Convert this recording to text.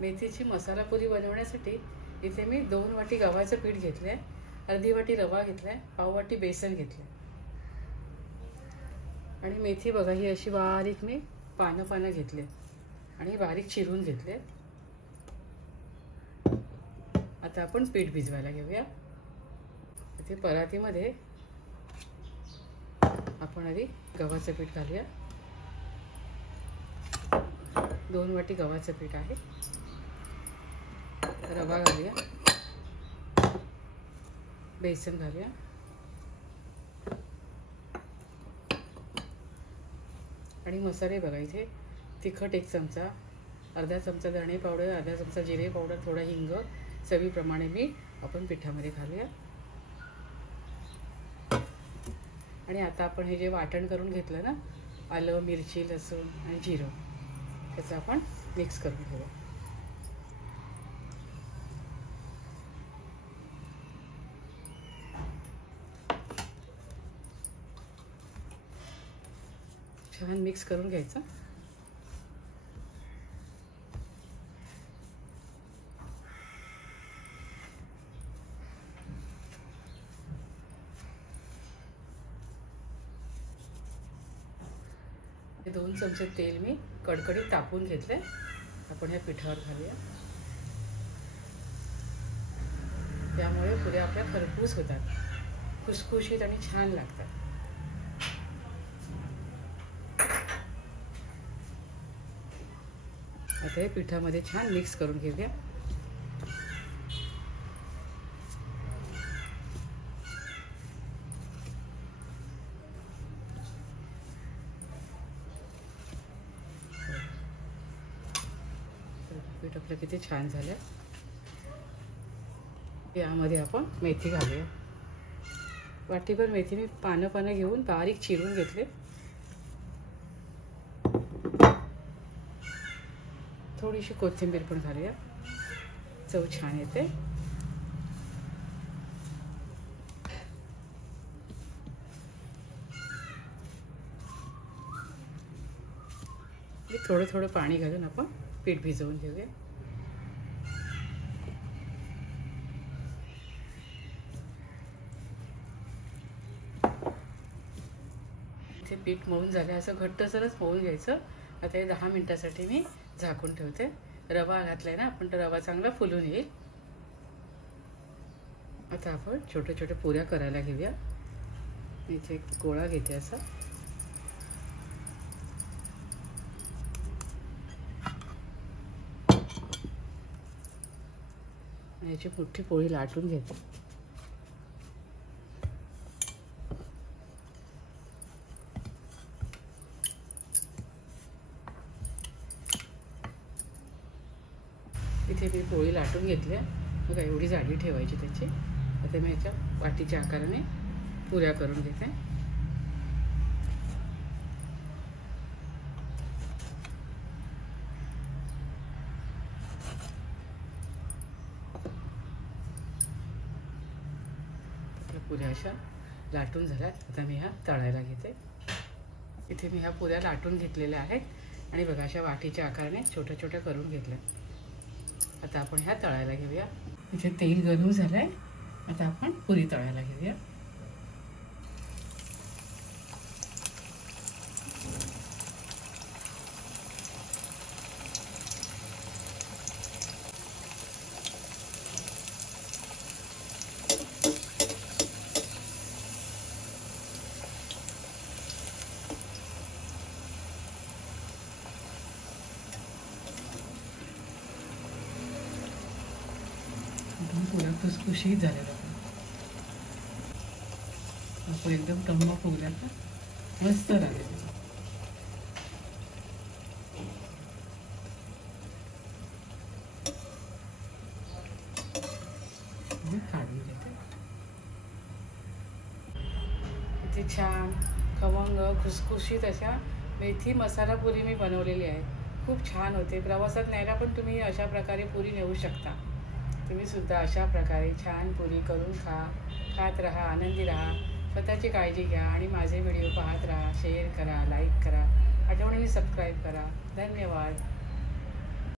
मेथीची मसाला पुरी बनवण्यासाठी इथे मी 2 वाटी गव्हाचं पीठ घेतलं आहे, अर्धी वाटी रवा घेतला आहे, पाव वाटी बेसन घेतलं आहे. आणि मेथी बघा ही अशी बारीक मी पानं घेतले आणि बारीक चिरून घेतले. आता आपण पीठ भिजवायला घेऊया. इथे परातीमध्ये आपण आधी गव्हाचं पीठ घालूया. 2 वाटी गव्हाचं पीठ आहे. रवा घालूया, बेसन घालूया, आणि मसाले बघा इथे तिखट 1 चमचा, अर्धा चमचा धणे पावडर, अर्धा चमचा जिरे पावडर, थोडा हिंग, चवीप्रमाणे मीठ आपण पिठामध्ये घालूया. आणि आता आपण हे जे वाटण करून घेतलं ना, आलं, मिरची, लसूण आणि जिरं, त्याचं आपण मिक्स करून घेऊया. छान मिक्स करून घ्यायचं. हे 2 चमचे तेल मी कडकडीत तापवून घेतले. आपण या पिठावर घालूया. त्यामुळे पुऱ्या आपल्या खरपूस होतात, खुसखुशीत आणि छान लागतात. आता हे पिठामध्ये छान मिक्स करून घेऊया. पीठ आपलं किती छान झालं. यामध्ये आपण मेथी घालूया. वाटीभर मेथी मी पानं घेऊन बारीक चिरून घेतले. थोडीशी कोथिंबीर पण घालूया, चव छान येते. थोडं पाणी घालून आपण पीठ भिजवून घेऊया. इथे पीठ मळून झालं, असं घट्टसरच मळून घ्यायचं. आता हे 10 मिनिटासाठी मी झाकून ठेवते. रवा घातलाय ना आपण, तर रवा चांगला फुलून येईल. आता आपण छोट्या पुऱ्या करायला घेऊया. इथे एक गोळा घेते असा, याची मोठी पोळी लाटून घेते. इथे मी पोळी लाटून घेतली. बघा एवढी जाडी ठेवायची त्याची. आता मी याच्या वाटीच्या आकाराने पुऱ्या करून घेते. पुऱ्या अशा लाटून झाल्यात. आता मी ह्या तळायला घेते. इथे मी ह्या पुऱ्या लाटून घेतलेल्या आहेत आणि बघा अशा वाटीच्या आकाराने छोट्या करून घेतल्या. आता आपण ह्या तळायला घेऊया. इथे तेल गरम झालंय. आता आपण पुरी तळायला घेऊया. पुऱ्या खुसखुशीत झालेला आपण एकदम टम्म फुगल्या मस्त लागेल. काढून घेते. इथे छान खमंग खुसखुशीत अशा मेथी मसाला पुरी मी बनवलेली आहे. खूप छान होते. प्रवासात न्यायला पण तुम्ही अशा प्रकारे पुरी नेऊ शकता. तुम्ही सुद्धा अशा प्रकारे छान पुरी करून खात राहा, आनंदी राहा. स्वतःची काळजी घ्या आणि माझे व्हिडिओ पाहत राहा. शेअर करा, लाईक करा, आठवणीने सबस्क्राईब करा. धन्यवाद.